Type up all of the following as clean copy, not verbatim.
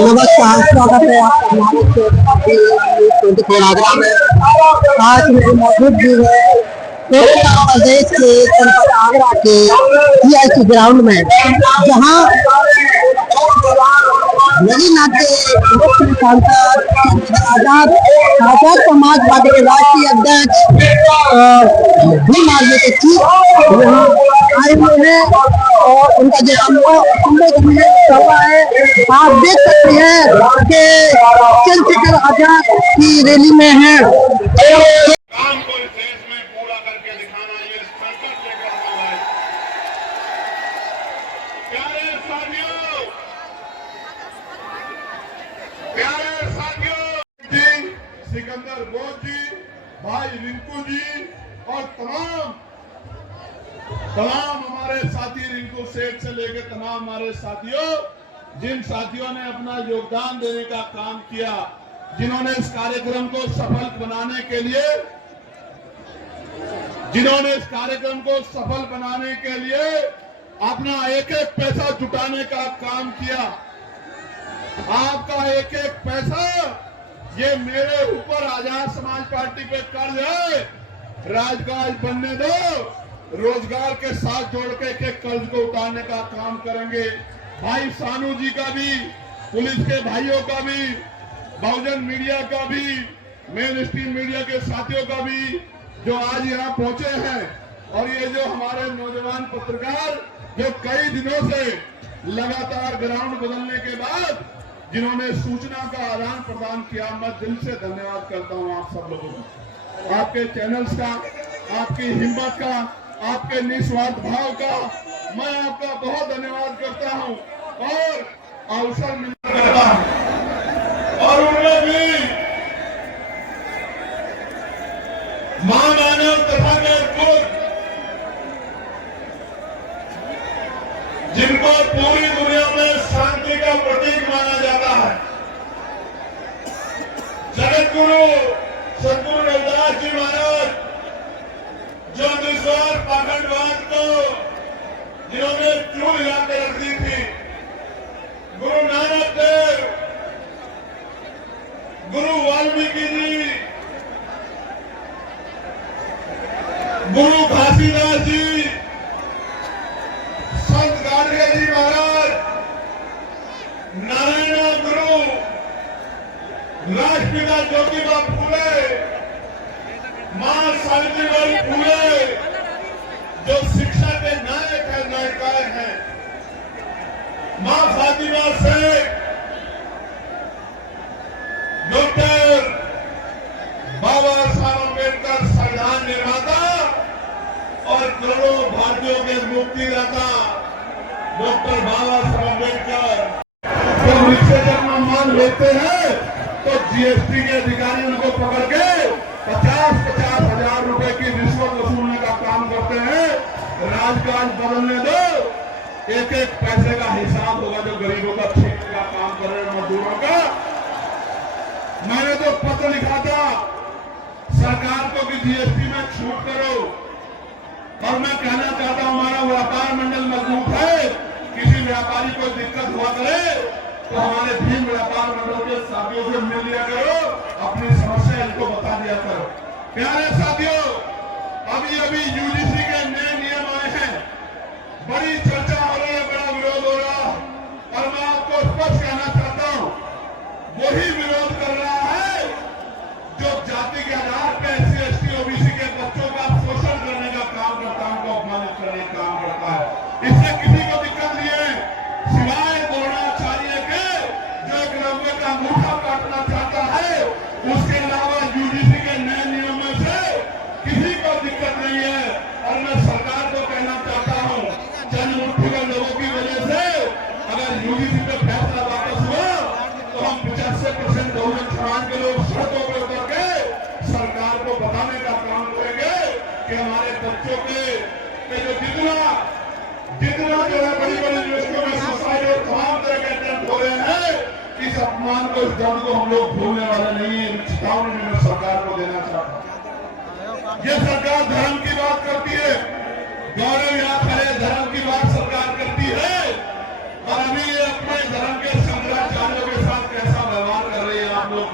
नमस्कार, स्वागत है आपका हमारे 24 आगरा में। आज मेरे मौजूद भी है उत्तर प्रदेश के जनपद आगरा के CIC ग्राउंड में, जहां नदी नाते मुख्य सांसद आजाद समाजवादी के राष्ट्रीय अध्यक्ष भीम आर्मी के चीफ यहाँ आए हुए हैं और उनका जो संबोधन चल रहा है। आप देख सकते हैं कि चंद्रशेखर आजाद की रैली में है। काम को इस देश में पूरा करके दिखाना, ये संकल्प लेकर हम आए। प्यारे साथियों जी, सिकंदर बोस जी, भाई रिंकू जी और तमाम हमारे साथी, रिंकू सेठ से लेकर तमाम हमारे साथियों, जिन साथियों ने अपना योगदान देने का काम किया, जिन्होंने इस कार्यक्रम को सफल बनाने के लिए अपना एक एक पैसा जुटाने का काम किया। आपका एक एक पैसा ये मेरे ऊपर आजाद समाज पार्टी पे कर्ज है। राजकाज बनने दो, रोजगार के साथ जोड़ के कर्ज को उतारने का काम करेंगे। भाई सानू जी का भी, पुलिस के भाइयों का भी, बहुजन मीडिया का भी, मेन स्ट्रीम मीडिया के साथियों का भी, जो आज यहाँ पहुंचे हैं, और ये जो हमारे नौजवान पत्रकार जो कई दिनों से लगातार ग्राउंड बदलने के बाद जिन्होंने सूचना का आदान प्रदान किया, मैं दिल से धन्यवाद करता हूं आप सब लोगों का, आपके चैनल्स का, आपकी हिम्मत का, आपके निस्वार्थ भाव का मैं आपका बहुत धन्यवाद करता हूं और अवसर मिलता करता हूं। और उनमें भी महामानव तथा जिनको पूरी दुनिया में शांति का प्रतीक माना जाता है, जगत गुरु सदगुरु रविदास जी महाराज, जो निस्वार्थ पाखंडवाद को जिन्होंने चूल हिला के रख दी थी, गुरु नानक देव, गुरु वाल्मीकि जी, गुरु घासीदास जी, संत गाडगे जी महाराज, नारायण गुरु, राष्ट्रपिता ज्योतिबा फूले, मां सावित्रीबाई फूले, जो शिक्षा के नायक है, नायिकाएं हैं, मां फातिमा शेख, डॉक्टर बाबा साहब अम्बेडकर संविधान निर्माता और करोड़ों भारतीयों के मुक्तिदाता डॉक्टर बाबा साहब अम्बेडकर, जब रिक्शे जब मान लेते हैं तो GST के अधिकारी उनको पकड़ के 50-50 हजार रुपए की रिश्वत वसूलने का काम करते हैं। राजकाज बदलने दो, एक एक पैसे का हिसाब होगा जो गरीबों का छीनने का काम कर रहे हैं, मजदूरों का। मैंने तो पत्र लिखा था सरकार को कि GST में छूट करो, और मैं कहना चाहता हूं हमारा व्यापार मंडल मजबूत है, किसी व्यापारी को दिक्कत हुआ करे तो हमारे भीम व्यापार मंडल के साथियों से मिल लिया करो, अपनी समस्या इनको बता दिया करो। प्यारे साथियों, अभी UGC के नए नियम आए हैं, बड़ी चर्चा हो रही है, बड़ा विरोध हो रहा, और मैं आपको स्पष्ट कहना चाहता हूं, वही विरोध कर रहा है जो जाति के आधार पर SC ST OBC के बच्चों का शोषण करने का काम करता है, उनको अपमानित करने का काम करता है। इससे किसी को दिक्कत नहीं है, सिवाय द्रोणाचार्य के जो एक नब्बे का अंगूठा काटना चाहता है, उसके अलावा UGC के नए नियमों से किसी को दिक्कत नहीं है। और मैं सरकार को कहना चाहता हूं, चंद मुठ्ठीभर लोगों की वजह से अगर UGC पे फैसला वापस हुआ तो हम 85% बहुजन समाज के लोग सड़कों पर उतर के सरकार को बताने का काम करेंगे कि हमारे बच्चों के जो जितना जो है बड़ी यूनिवर्सिटियों में सुसाइड और तमाम तरह के अटेम्प्ट हो रहे हैं, इस अपमान को, इस दर्द को हम लोग भूलने वाले नहीं है। चेतावनी मैं सरकार को देना चाहता हूं। ये सरकार धर्म की बात करती है, गौरव याद करे, धर्म की बात सरकार करती है, और अभी ये अपने धर्म के शंकराचार्यों के साथ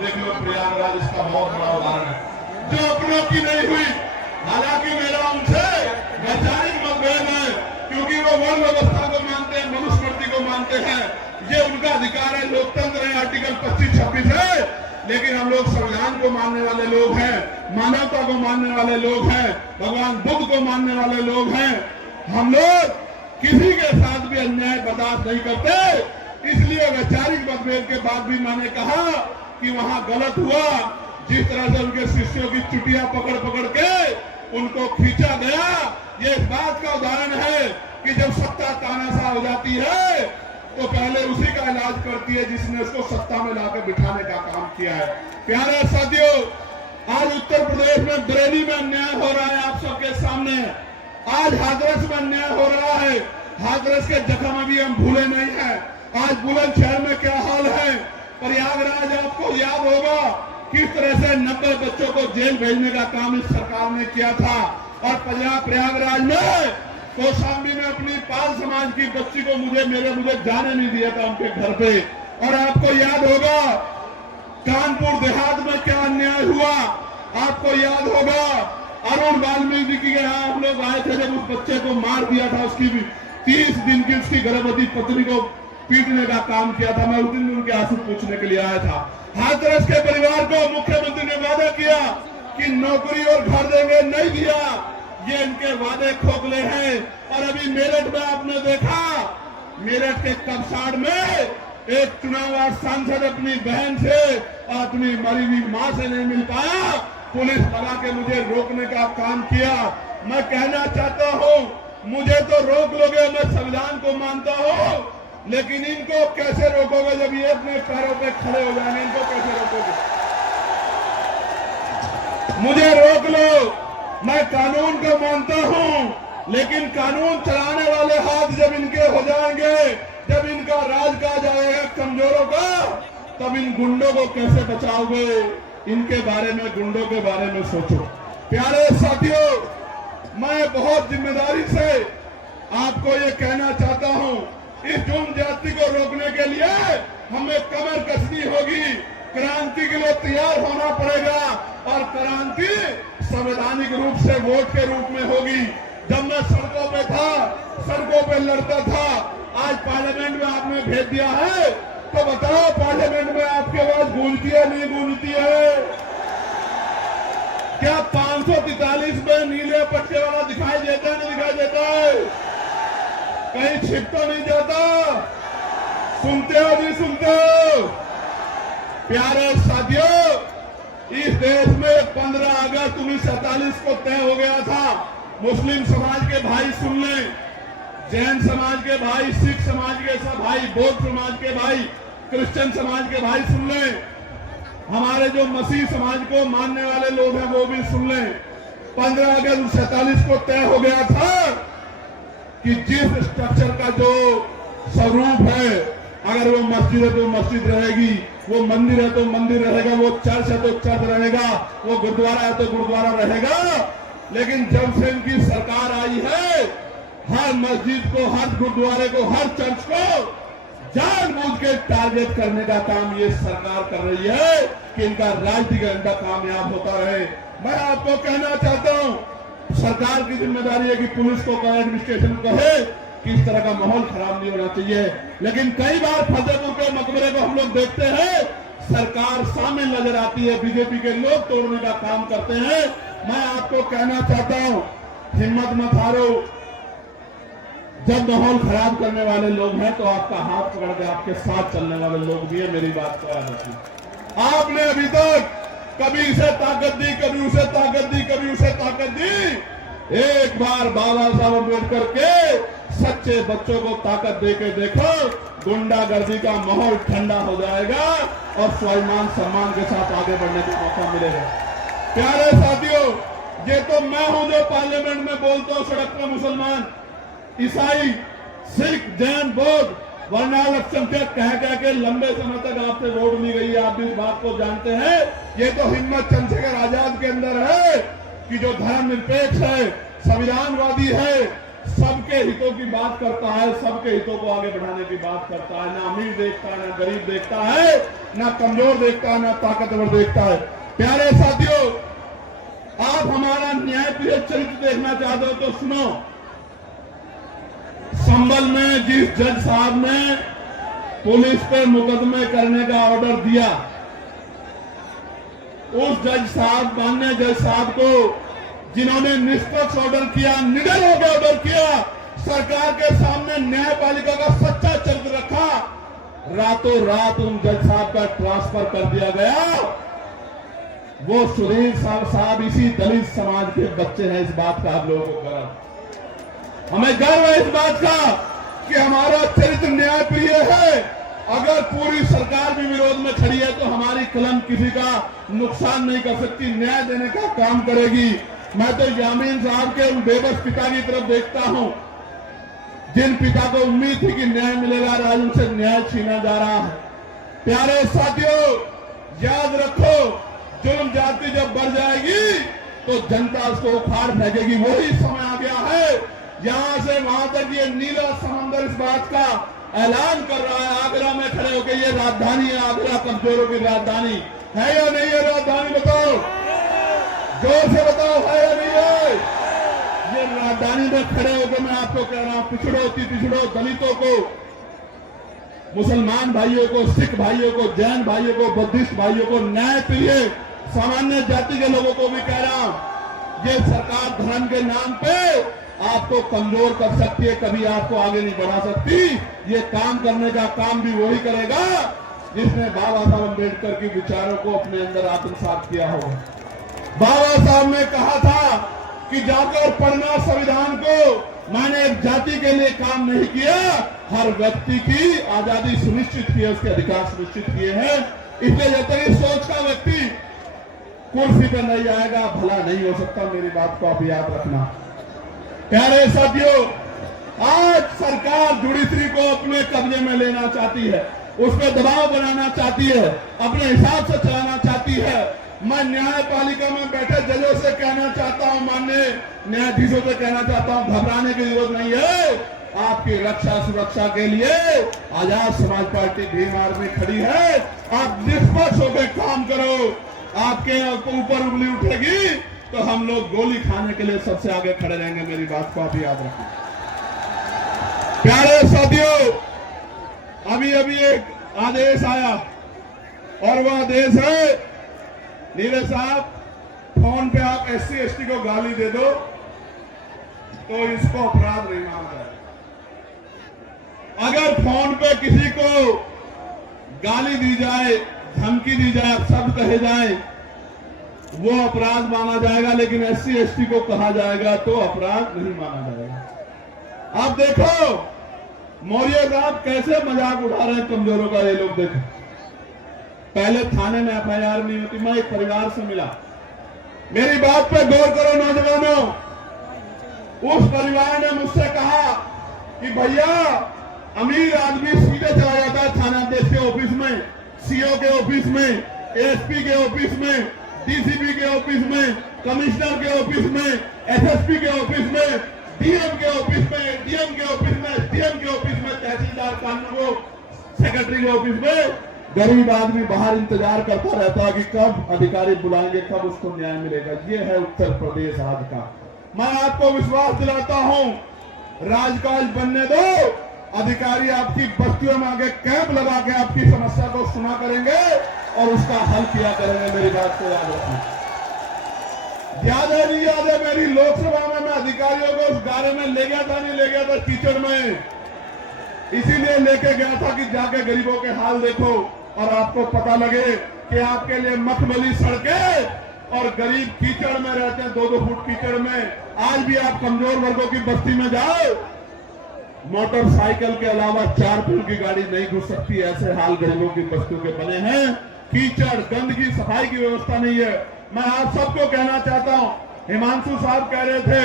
देख लो प्रयागराज इसका बहुत बड़ा उदाहरण है। जो अपनों की नहीं हुई, हालांकि मेरा उनसे वैचारिक मतभेद है, क्योंकि वो वर्ण व्यवस्था को मानते हैं, मनुस्मृति को मानते हैं, ये उनका अधिकार है, लोकतंत्र है, आर्टिकल 25-26 है। लेकिन हम लोग संविधान को मानने वाले लोग हैं, मानवता को मानने वाले लोग हैं, भगवान बुद्ध को मानने वाले लोग हैं। हम लोग किसी के साथ भी अन्याय बर्दाश्त नहीं करते। इसलिए वैचारिक मतभेद के बाद भी मैंने कहा कि वहां गलत हुआ, जिस तरह से उनके शिष्यों की चुटिया पकड़ पकड़ के उनको खींचा गया। ये इस बात का उदाहरण है कि जब सत्ता तानाशाह हो जाती है तो पहले उसी का इलाज करती है जिसने उसको सत्ता में लाकर बिठाने का काम किया है। प्यारे साथियों, आज उत्तर प्रदेश में बरेली में अन्याय हो रहा है आप सबके सामने। आज हाथरस में अन्याय हो रहा है। हाथरस के जख्म अभी हम भूले नहीं हैं। आज बुलंदशहर में क्या हाल है, प्रयागराज आपको याद होगा किस तरह से 90 बच्चों को जेल भेजने का काम इस सरकार ने किया था। और प्रयागराज में कौशाम्बी में अपनी पाल समाज की बच्ची को मुझे जाने नहीं दिया था उनके घर पे। और आपको याद होगा कानपुर देहात में क्या अन्याय हुआ, आपको याद होगा अरुण वाल्मीकि के यहाँ हम लोग आए थे जब उस बच्चे को मार दिया था, उसकी भी 30 दिन की उसकी गर्भवती पत्नी को पीटने का काम किया था। मैं उस दिन उनके आंसू पूछने के लिए आया था। हाथरस के परिवार को मुख्यमंत्री ने वादा किया कि नौकरी और घर देंगे, नहीं दिया। ये इनके वादे खोखले हैं। और अभी मेरठ में आपने देखा, मेरठ के कपसाड़ में एक चुनाव सांसद अपनी बहन से और अपनी मरी हुई मां से नहीं मिल पाया, पुलिस लगा के मुझे रोकने का काम किया। मैं कहना चाहता हूं, मुझे तो रोक लोगे, मैं संविधान को मानता हूं, लेकिन इनको कैसे रोकोगे जब ये अपने पैरों पे खड़े हो जाएंगे? इनको कैसे रोकोगे? मुझे रोक लो, मैं कानून को मानता हूं, लेकिन कानून चलाने वाले हाथ जब इनके हो जाएंगे, जब इनका राज कहा जाएगा कमजोरों का, तब इन गुंडों को कैसे बचाओगे? इनके बारे में, गुंडों के बारे में सोचो। प्यारे साथियों, मैं बहुत जिम्मेदारी से आपको ये कहना चाहता हूं, इस जुर्म जाति को रोकने के लिए हमें कमर कसनी होगी, क्रांति के लिए तैयार होना पड़ेगा। और क्रांति संवैधानिक रूप से वोट के रूप में होगी। जब मैं सड़कों पे था, सड़कों पे लड़ता था, आज पार्लियामेंट में आपने भेज दिया है, तो बताओ पार्लियामेंट में आपकी आवाज गूंजती है, नहीं गूंजती है? क्या 543 में नीले पट्टे वाला दिखाई देता है, नहीं दिखाई देता है? कहीं छिप तो नहीं जाता? सुनते हो, नहीं सुनते हो? प्यारे साथियों, इस देश में 15 अगस्त 1947 को तय हो गया था। मुस्लिम समाज के भाई सुन लें, जैन समाज के भाई, सिख समाज के भाई, बौद्ध समाज के भाई, क्रिश्चियन समाज के भाई सुन लें, हमारे जो मसीह समाज को मानने वाले लोग हैं वो भी सुन लें। 15 अगस्त 1947 को तय हो गया था कि जिस स्ट्रक्चर का जो स्वरूप है, अगर वो मस्जिद है तो मस्जिद रहेगी, वो मंदिर है तो मंदिर रहेगा, वो चर्च है तो चर्च रहेगा, वो गुरुद्वारा है तो गुरुद्वारा रहेगा। लेकिन जब से इनकी सरकार आई है, हर मस्जिद को, हर गुरुद्वारे को, हर चर्च को जानबूझ के टारगेट करने का काम ये सरकार कर रही है कि इनका राजनीतिक एजेंडा कामयाब होता रहे। मैं आपको कहना चाहता हूं, सरकार की जिम्मेदारी है कि पुलिस को कहे, एडमिनिस्ट्रेशन को कहे कि इस तरह का माहौल खराब नहीं होना चाहिए। लेकिन कई बार फतेहपुर के मकबरे को हम लोग देखते हैं, सरकार शामिल नजर आती है, बीजेपी के लोग तोड़ने का काम करते हैं। मैं आपको कहना चाहता हूं, हिम्मत मत हारो। जब माहौल खराब करने वाले लोग हैं तो आपका हाथ पकड़ के आपके साथ चलने वाले लोग भी है। मेरी बात को याद रखिए। आपने अभी तक कभी इसे ताकत दी, कभी उसे ताकत दी, कभी उसे ताकत दी। एक बार बाबा साहब अम्बेडकर के सच्चे बच्चों को ताकत देके देखो, गुंडागर्दी का माहौल ठंडा हो जाएगा और स्वाभिमान सम्मान के साथ आगे बढ़ने का मौका मिलेगा। प्यारे साथियों, ये तो मैं हूं जो पार्लियामेंट में बोलता हूं, सड़क पर मुसलमान, ईसाई, सिख, जैन, बौद्ध, वर्णालक्षक कह के लंबे समय तक आपसे वोट ली गई है। आप भी इस बात को जानते हैं। ये तो हिम्मत चंद्रशेखर आजाद के अंदर है कि जो धर्म निरपेक्ष है, संविधानवादी है, सबके हितों की बात करता है, सबके हितों को आगे बढ़ाने की बात करता है। ना अमीर देखता है, ना गरीब देखता है, ना कमजोर देखता है, ना ताकतवर देखता है। प्यारे साथियों, आप हमारा न्यायप्रिय चरित्र देखना चाहते हो तो सुनो। संभल में जिस जज साहब ने पुलिस पे मुकदमे करने का ऑर्डर दिया, उस जज साहब, माननीय जज साहब को, जिन्होंने निष्पक्ष ऑर्डर किया, निडर होकर ऑर्डर किया, सरकार के सामने न्यायपालिका का सच्चा चरित्र रखा, रातों रात उन जज साहब का ट्रांसफर कर दिया गया। वो सुधीर साहब इसी दलित समाज के बच्चे हैं। इस बात का आप लोगों को गर्व, हमें गर्व है इस बात का कि हमारा चरित्र न्यायप्रिय है। अगर पूरी सरकार भी विरोध में खड़ी है तो हमारी कलम किसी का नुकसान नहीं कर सकती, न्याय देने का काम करेगी। मैं तो यामीन साहब के उन बेबस पिता की तरफ देखता हूं, जिन पिता को उम्मीद थी कि न्याय मिलेगा, आज उनसे न्याय छीना जा रहा है। प्यारे साथियों, याद रखो, जुल्म जाति जब बढ़ जाएगी तो जनता उसको उखाड़ फेंकेगी। वही समय आ गया है। यहां से वहां तक ये नीला समंदर इस बात का ऐलान कर रहा है, आगरा में खड़े होकर, ये राजधानी है, आगरा कमजोरों की राजधानी है या नहीं है? राजधानी बताओ, जोर से बताओ, है या नहीं है? ये राजधानी में खड़े होकर मैं आपको कह रहा हूं, पिछड़ो पिछड़ो दलितों को, मुसलमान भाइयों को, सिख भाइयों को, जैन भाइयों को, बुद्धिस्ट भाइयों को, न्याय प्रिय सामान्य जाति के लोगों को भी कह रहा हूं, ये सरकार धर्म के नाम पे आपको कमजोर कर सकती है, कभी आपको आगे नहीं बढ़ा सकती। ये काम करने का काम भी वही करेगा जिसने बाबा साहब अम्बेडकर के विचारों को अपने अंदर आत्मसात किया हो। बाबा साहब ने कहा था कि जाकर पढ़ना संविधान को, मैंने एक जाति के लिए काम नहीं किया, हर व्यक्ति की आजादी सुनिश्चित की है, उसके अधिकार सुनिश्चित किए हैं। इसलिए जब तक इस सोच का व्यक्ति कुर्सी पर नहीं आएगा, भला नहीं हो सकता। मेरी बात को आप याद रखना। प्यारे साथियों, आज सरकार जुडिशरी को अपने कब्जे में लेना चाहती है, उस पर दबाव बनाना चाहती है, अपने हिसाब से चलाना चाहती है। मैं न्यायपालिका में बैठे जजों से कहना चाहता हूं, माननीय न्यायाधीशों से कहना चाहता हूं, घबराने की जरूरत नहीं है। आपकी रक्षा सुरक्षा के लिए आजाद समाज पार्टी भीम आर्मी खड़ी है। आप निष्पक्ष होकर काम करो। आपके ऊपर उंगली उठेगी तो हम लोग गोली खाने के लिए सबसे आगे खड़े रहेंगे। मेरी बात को आप याद रखें। प्यारे साथियों, अभी अभी एक आदेश आया और वह आदेश है, नीरज साहब, फोन पे आप SC ST को गाली दे दो तो इसको अपराध नहीं माना जाए। अगर फोन पे किसी को गाली दी जाए, धमकी दी जाए, शब्द कहे जाए, वो अपराध माना जाएगा, लेकिन SC ST को कहा जाएगा तो अपराध नहीं माना जाएगा। आप देखो मौर्य साहब कैसे मजाक उठा रहे हैं कमजोरों का। ये लोग देखो, पहले थाने में FIR नहीं होती। मैं एक परिवार से मिला, मेरी बात पे गौर करो नौजवानों। उस परिवार ने मुझसे कहा कि भैया, अमीर आदमी सीधे चला जाता है थानाध्यक्ष के ऑफिस में, CO के ऑफिस में, ASP के ऑफिस में, DCP के ऑफिस में, कमिश्नर के ऑफिस में, SSP के ऑफिस में, DM के ऑफिस में, DM के ऑफिस में, SDM के ऑफिस में, तहसीलदार कानून सेक्रेटरी के ऑफिस में। गरीब आदमी बाहर इंतजार करता रहता है कि कब अधिकारी बुलाएंगे, कब उसको न्याय मिलेगा। ये है उत्तर प्रदेश आज का। मैं आपको विश्वास दिलाता हूं, राजकाज बनने दो, अधिकारी आपकी बस्तियों में आगे कैंप लगा के आपकी समस्या को सुना करेंगे और उसका हल किया करेंगे। मेरी बात को याद रखना। याद है नहीं याद है, मेरी लोकसभा में मैं अधिकारियों को उस गारे में ले गया था, नहीं ले गया था कीचड़ में, इसीलिए लेके गया था कि जाके गरीबों के हाल देखो और आपको पता लगे कि आपके लिए मखमली सड़कें और गरीब कीचड़ में रहते हैं, 2-2 फुट कीचड़ में। आज भी आप कमजोर वर्गों की बस्ती में जाओ, मोटरसाइकिल के अलावा 4 फुट की गाड़ी नहीं घुस सकती। ऐसे हाल गरीबों की बस्तियों के बने हैं। कीचड़, गंदगी, सफाई की व्यवस्था नहीं है। मैं आप सबको कहना चाहता हूं, हिमांशु साहब कह रहे थे,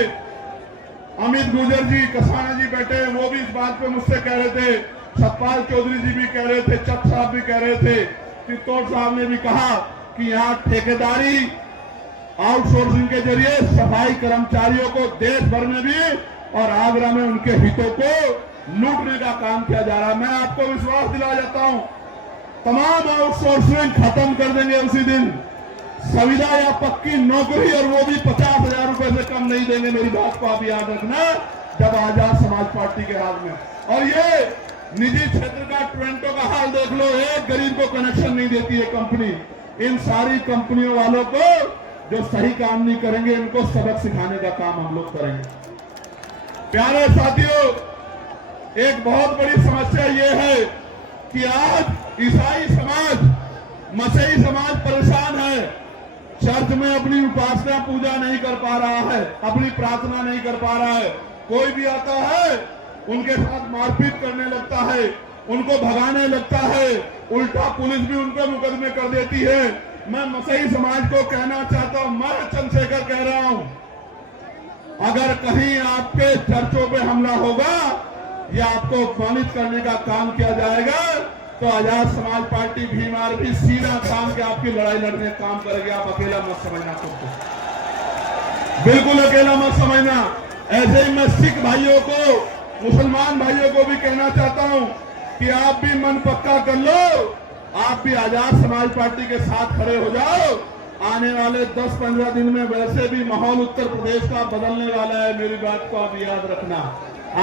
अमित गुजर जी, कसाना जी बैठे हैं, वो भी इस बात पे मुझसे कह रहे थे, सतपाल चौधरी जी भी कह रहे थे, चक साहब भी कह रहे थे, चित्तौड़ साहब ने भी कहा कि यहाँ ठेकेदारी आउटसोर्सिंग के जरिए सफाई कर्मचारियों को देश भर में भी और आगरा में उनके हितों को लूटने का काम किया जा रहा है। मैं आपको विश्वास दिला जाता हूं, तमाम आउटसोर्सिंग खत्म कर देंगे उसी दिन। संविदा या पक्की नौकरी, और वो भी 50,000 रुपए से कम नहीं देंगे। मेरी बात को आप याद रखना, जब आजाद समाज पार्टी के राज में। और ये निजी क्षेत्र का टोरंटो का हाल देख लो, एक गरीब को कनेक्शन नहीं देती है कंपनी। इन सारी कंपनियों वालों को जो सही काम नहीं करेंगे, इनको सबक सिखाने का काम हम लोग करेंगे। प्यारे साथियों, एक बहुत बड़ी समस्या ये है कि आज ईसाई समाज, मसीही समाज परेशान है। चर्च में अपनी उपासना पूजा नहीं कर पा रहा है, अपनी प्रार्थना नहीं कर पा रहा है। कोई भी आता है उनके साथ मारपीट करने लगता है, उनको भगाने लगता है, उल्टा पुलिस भी उन पर मुकदमे कर देती है। मैं मसीही समाज को कहना चाहता हूं, मैं चंद्रशेखर कह रहा हूं, अगर कहीं आपके चर्चों पे हमला होगा या आपको अपमानित करने का काम किया जाएगा, तो आजाद समाज पार्टी भीम आर्मी सीधा काम के आपकी लड़ाई लड़ने काम करेगी। आप अकेला मत समझना खुद को, बिल्कुल अकेला मत समझना। ऐसे ही मैं सिख भाइयों को, मुसलमान भाइयों को भी कहना चाहता हूं कि आप भी मन पक्का कर लो, आप भी आजाद समाज पार्टी के साथ खड़े हो जाओ। आने वाले 10-15 दिन में वैसे भी माहौल उत्तर प्रदेश का बदलने वाला है। मेरी बात को आप याद रखना,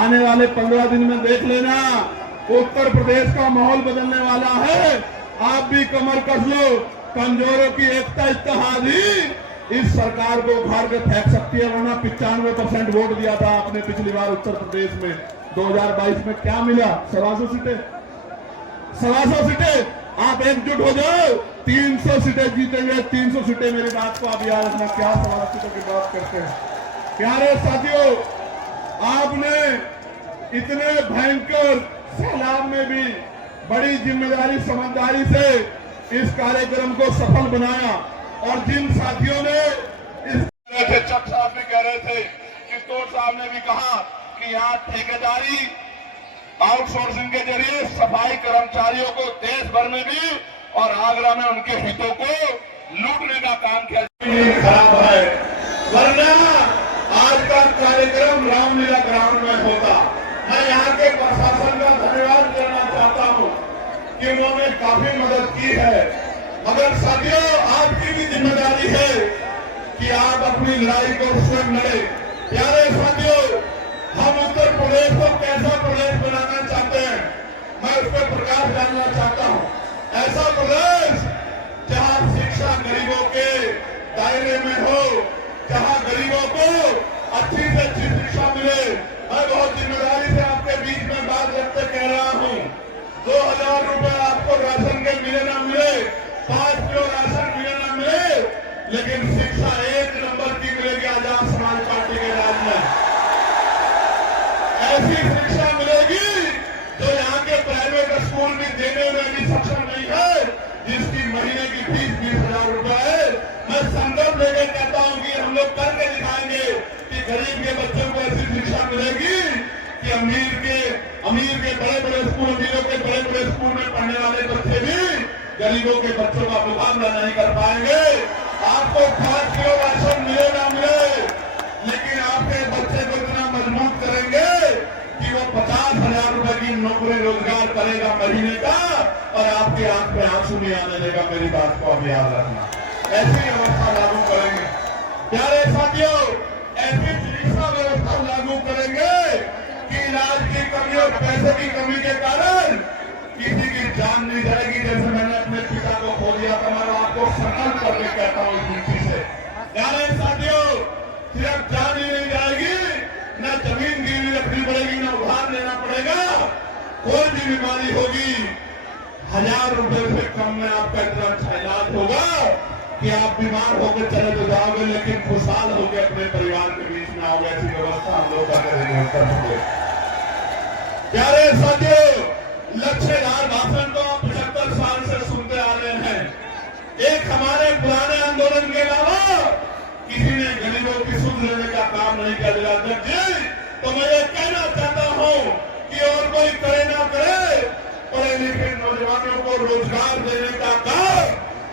आने वाले 15 दिन में देख लेना, उत्तर प्रदेश का माहौल बदलने वाला है। आप भी कमर कस लो, कमजोरों की एकता इत्तेहादी इस सरकार को उखाड़ के फेंक सकती है। वरना 95% वोट दिया था आपने पिछली बार उत्तर प्रदेश में। 2022 में क्या मिला? 125 सीटें, 125 सीटें। आप एकजुट हो जाओ, 300 सीटें जीतेंगे, 300 सीटें। मेरी बात को आप याद रखना, क्या 125 सीटों की बात करते हैं। प्यारे साथियों, आपने इतने भयंकर सैलाब में भी बड़ी जिम्मेदारी समझदारी से इस कार्यक्रम को सफल बनाया। और जिन साथियों ने चक साहब भी कह रहे थे, चित्तौड़ साहब ने भी कहा कि यहाँ ठेकेदारी आउटसोर्सिंग के जरिए सफाई कर्मचारियों को देश भर में भी और आगरा में उनके हितों को लूटने का काम किया खराब है। वरना आज का कार्यक्रम रामलीला ग्राउंड में होता। मैं यहाँ के प्रशासन का धन्यवाद करना चाहता हूँ कि उन्होंने काफी मदद की है। मगर साथियों, आपकी भी जिम्मेदारी है कि आप अपनी लड़ाई को स्वयं लड़े। प्यारे साथियों, हम उत्तर प्रदेश को कैसा प्रदेश बनाना चाहते हैं, मैं उस पर प्रकाश डालना चाहता हूँ। ऐसा प्रदेश जहाँ शिक्षा गरीबों के दायरे में हो, जहाँ गरीबों को अच्छी से अच्छी शिक्षा मिले। मैं बहुत जिम्मेदारी से आपके बीच में बात रखते कह रहा हूँ, 2000 रुपए आपको राशन के मिले ना मिले, 5 किलो राशन मिले ना मिले, लेकिन शिक्षा 1 नंबर की मिलेगी आजाद समाज पार्टी के राज में। ऐसी शिक्षा मिलेगी जो यहाँ के प्राइवेट स्कूल में देने में भी सक्षम नहीं है, जिसकी महीने की फीस 20,000 रुपए है। मैं संकल्प लेकर कहता हूँ कि हम लोग करके दिखाएंगे कि गरीब के बच्चों को ऐसी शिक्षा मिलेगी कि अमीर के बड़े-बड़े स्कूल, अमीरों के बड़े-बड़े स्कूल में पढ़ने वाले बच्चे भी गरीबों के बच्चों का मुकाबला नहीं कर पाएंगे। आपको 5 किलो राशन मिले ना मिले, लेकिन आपके बच्चे को इतना मजबूत करेंगे कि वो 50,000 रुपए की नौकरी रोजगार करेगा महीने का, और आपके आंख में आंसू नहीं आने देगा। मेरी बात को आप याद रखना, ऐसी व्यवस्था लागू करेंगे। प्यारे साथियों, ऐसी चिकित्सा व्यवस्था लागू करेंगे कि इलाज की कमी और पैसे की कमी के कारण किसी की जान नहीं जाएगी। जैसे मैंने अपने पिता को खो दिया था, मैं आपको संकल्प करके कहता हूँ इस नीति से। प्यारे साथियों, सिर्फ जान ही नहीं जाएगी, न जमीन गिरवी रखनी पड़ेगी, न उधार लेना पड़ेगा। कोई भी बीमारी होगी, 1000 रुपए से कम में आपका इतना अच्छा इलाज होगा कि आप बीमार होकर चले तो जाओगे, लेकिन खुशहाल होकर अपने परिवार के बीच में आओगे। ऐसी व्यवस्था हम लोग करेंगे। प्यारे साथियों, लक्ष्यधार भाषण तो आप 75 साल से सुनते आ रहे हैं। एक हमारे पुराने आंदोलन के अलावा किसी ने गरीबों की सुध लेने का काम नहीं किया अध्यक्ष जी। तो मैं ये कहना चाहता हूँ कि और कोई करे ना करे, पढ़े लिखे नौजवानों को रोजगार देने का काम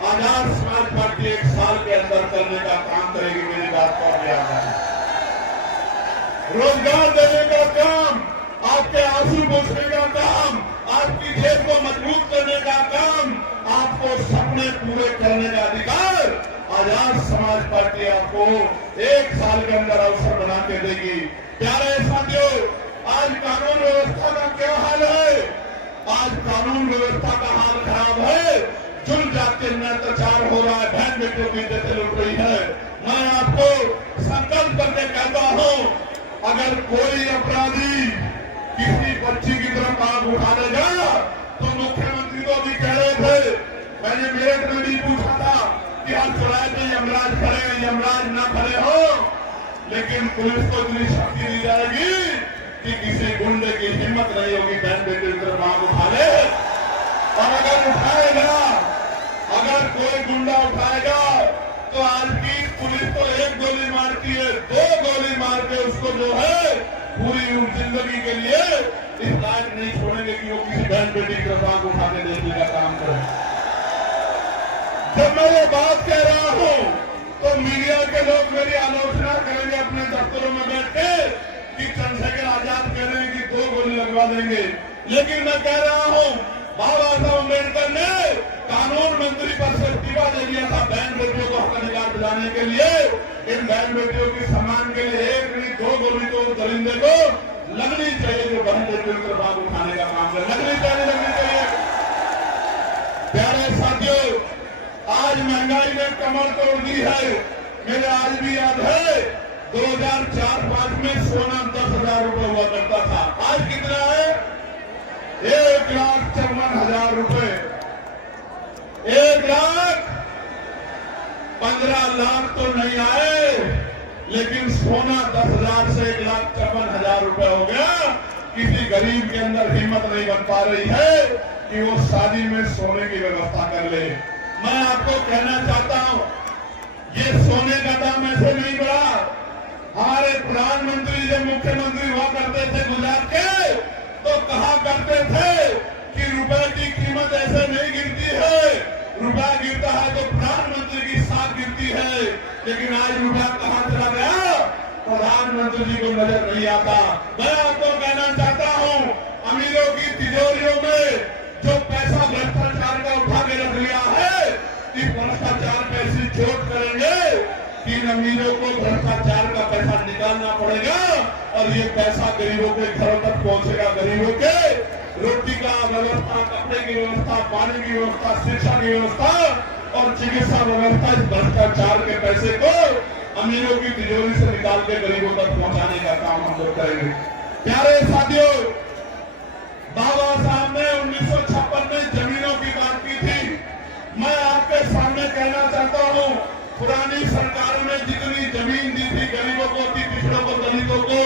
आजाद समाज पार्टी 1 साल के अंदर करने का काम करेगी। मेरी बात को आप याद रखें। रोजगार देने का काम, आपके आंसू पोंछने का काम, आपकी जेब को मजबूत करने का काम, आपको सपने पूरे करने का अधिकार आजाद समाज पार्टी आपको 1 साल के अंदर अवसर बना के देगी। प्यारे साथियों, आज कानून व्यवस्था का क्या हाल है? आज कानून व्यवस्था का हाल खराब है। जुल्म जाति में अत्याचार हो रहा है, बहन बेटियों की इज्जतें लुट रही है। मैं आपको संकल्प करके कहता हूं, अगर कोई अपराधी किसी बच्ची की तरफ आग उठा लेगा तो मुख्यमंत्री को भी कह रहे थे, मैंने मेरठ में भी पूछा था कि हम चुनाव में यमराज खड़े हैं, यमराज न खड़े हो, लेकिन पुलिस को इतनी शक्ति दी जाएगी कि किसी गुंडे की हिम्मत नहीं होगी बहन बेटी की तरफ आग उठा ले। और अगर उठाएगा, अगर कोई गुंडा उठाएगा तो आज की पुलिस तो 1 गोली मारती है, 2 गोली मार के उसको जो है पूरी जिंदगी के लिए इस लायक नहीं छोड़ेंगे कि वो किसी बहन बेटी की तरफ आग उठा के देखने का काम करे। जब मैं ये बात कह रहा हूं तो मीडिया के लोग मेरी आलोचना करेंगे अपने दफ्तरों में बैठ के कि चंद्रशेखर आजाद कह रहे हैं कि 2 गोली लगवा देंगे। लेकिन मैं कह रहा हूं, बाबा साहब अम्बेडकर ने कानून मंत्री पर से इस्तीफा दे दिया था बहन बेटियों को हक अधिकार दिलाने के लिए। इन बहन बेटियों के सम्मान के लिए 1 नहीं 2 गोली तो दरिंदे को लगनी चाहिए जो बहन बेटियों की तरफ उठाने का काम है, लगनी चाहिए। प्यारे साथियों, आज महंगाई ने कमर तोड़ दी है। मेरे आज भी याद है 2004-5 में सोना 10,000 रुपए हुआ करता था। आज कितना है? 1,54,000 रुपए। 1,15 लाख तो नहीं आए, लेकिन सोना 10,000 से 1,54,000 रुपए हो गया। किसी गरीब के अंदर हिम्मत नहीं बन पा रही है कि वो शादी में सोने की व्यवस्था कर ले। मैं आपको कहना चाहता हूं, ये सोने का दाम ऐसे नहीं बढ़ा। हमारे प्रधानमंत्री जब मुख्यमंत्री हुआ करते थे गुजरात के, तो कहा करते थे कि रुपए की कीमत ऐसे नहीं गिरती है, रुपया गिरता है तो प्रधानमंत्री की साख गिरती है। लेकिन आज रुपया कहां चला गया, प्रधानमंत्री जी को नजर नहीं आता। मैं आपको कहना चाहता हूं, अमीरों की तिजोरियों में जो पैसा भ्रष्टाचार का उठा के रख लिया है, इस भ्रष्टाचार पे ऐसी चोट करेंगे कि इन अमीरों को भ्रष्टाचार का पैसा निकालना पड़ेगा और ये पैसा गरीबों के घरों तक पहुंचेगा। गरीबों के रोटी का व्यवस्था, कपड़े की व्यवस्था, पानी की व्यवस्था, शिक्षा की व्यवस्था और चिकित्सा व्यवस्था, इस भ्रष्टाचार के पैसे को अमीरों की तिजोरी से निकाल के गरीबों तक पहुंचाने का काम हम लोग करेंगे। प्यारे साथियों, बाबा साहब ने 1956 में जमीनों की बात की थी। मैं आपके सामने कहना चाहता हूं, पुरानी सरकारों ने जितनी जमीन दी थी गरीबों को, पिछड़ों को, दलितों को,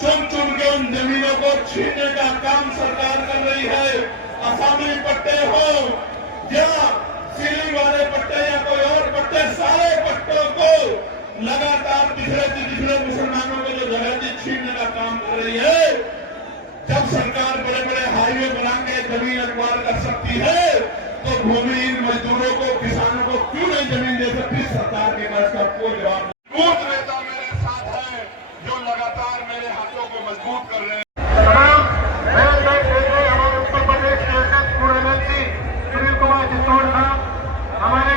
चुन चुन के उन जमीनों को छीनने का काम सरकार कर रही है। असामी पट्टे हो या सीलिंग वाले पट्टे या कोई और पट्टे, सारे पट्टों को लगातार पिछड़े मुसलमानों को जो जगह थी छीनने का काम कर रही है। जब सरकार बड़े बड़े हाईवे बना के जमीन अखबार कर सकती है, तो भूमिहीन मजदूरों को, किसानों को क्यों नहीं जमीन दे सकती? सरकार के पास का कोई जवाब नहीं। दूसरे नेता मेरे साथ है जो लगातार मेरे हाथों को मजबूत कर रहे हैं। हमारे उत्तर प्रदेश के अध्यक्ष पूर्व मंत्री सुनील कुमार चित्तौड़ साहब, हमारे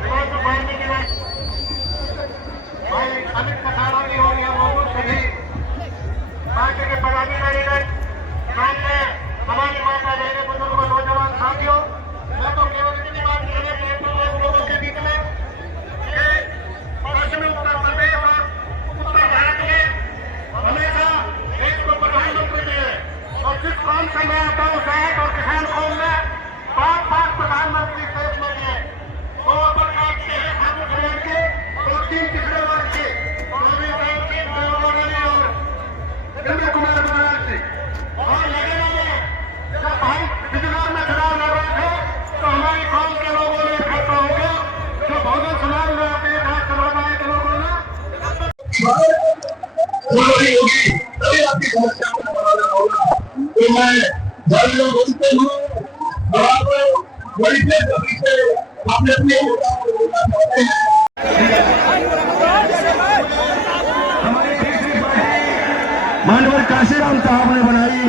विधायक पार्टी के भाई अमित कसारा जी और यहाँ मौजूद सभी पार्टी के पदाधिकारीगण, हमारी माता बहने, बुजुर्ग, नौजवान साथियों, मैं तो केवल इतनी बात कहना चाहता हूँ लोगों के बीच में कि पश्चिमी उत्तर प्रदेश और उत्तर भारत में हमेशा देश को प्रधानमंत्री मिले और जिस कौम से मैं आता हूँ, शहद और किसान कौम में 5 प्रधानमंत्री देश में लिए, 2 अपर कास्ट के हैं ठाकुर समाज के, 3 पिछड़े वर्ग के, रवि की और इंद्र कुमार बनारसी और लगेगा में जब भाई बिजनौर में चुनाव लड़ रहे थे तो हमारी कौम के लोगों ने इकट्ठा हो गया, जो बहुजन समाज में अपने साथ चलाए के लोगों ने तभी आपकी समस्या का समाधान होगा। तो मैं जब लोग बोलते हूँ बड़ी से आपने अपने बोलना चाहते हैं। हमारी तीसरी पार्टी काशीराम साहब ने बनाई,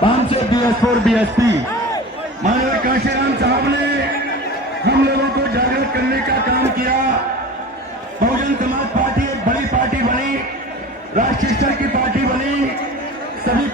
500 BS4 BSP। माननीय काशीराम साहब ने हम लोगों को जागृत करने का काम किया। बहुजन समाज पार्टी एक बड़ी पार्टी बनी, राष्ट्रीय स्तर की पार्टी बनी, सभी